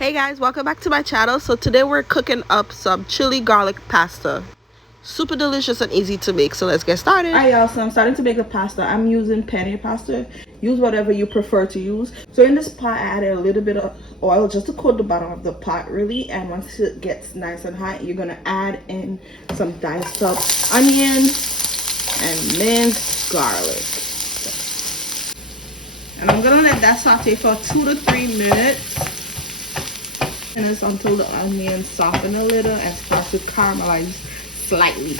Hey guys, welcome back to my channel. So today we're cooking up some chili garlic pasta. Super delicious and easy to make, so let's get started. Alright y'all, so I'm starting to make the pasta. I'm using penne pasta. Use whatever you prefer to use. So in this pot I added a little bit of oil just to coat the bottom of the pot really, and once it gets nice and hot you're gonna add in some diced up onion and minced garlic. And I'm gonna let that saute for 2 to 3 minutes. And it's until the onions soften a little and start to caramelize slightly.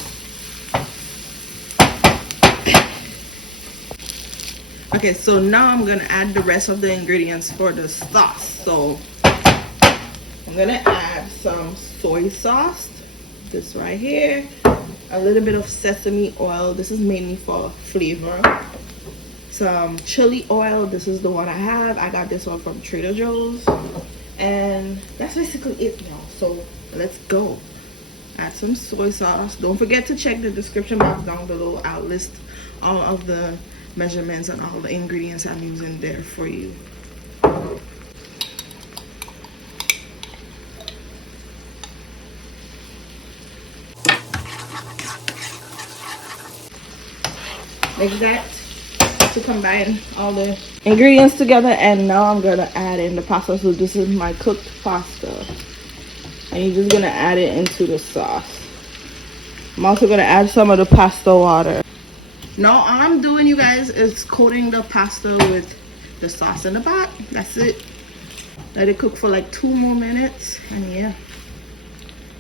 Okay, so now I'm gonna add the rest of the ingredients for the sauce. So I'm gonna add some soy sauce, this right here, a little bit of sesame oil, this is mainly for flavor, some chili oil, this is the one I have. I got this one from Trader Joe's. And that's basically it, y'all. So let's go. Add some soy sauce. Don't forget to check the description box down below. I'll list all of the measurements and all the ingredients I'm using there for you. Like that, to combine all the ingredients together. And now I'm gonna add in the pasta. So this is my cooked pasta, and you're just gonna add it into the sauce. I'm also gonna add some of the pasta water. Now all I'm doing, you guys, is coating the pasta with the sauce in the pot. That's it. Let it cook for like 2 more minutes, and yeah.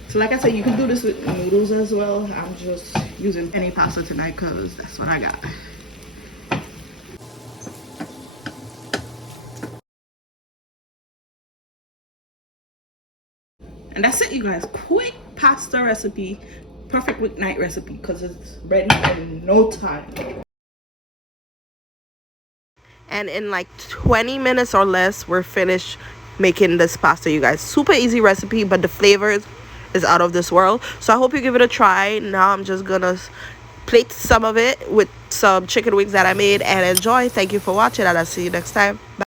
So like I said, you can do this with noodles as well. I'm just using penne pasta tonight because that's what I got. And that's it, you guys. Quick pasta recipe, perfect weeknight recipe because it's ready in no time. And in like 20 minutes or less we're finished making this pasta, you guys. Super easy recipe, but the flavors is out of this world. So I hope you give it a try. Now I'm just gonna plate some of it with some chicken wings that I made and enjoy. Thank you for watching, and I'll see you next time. Bye.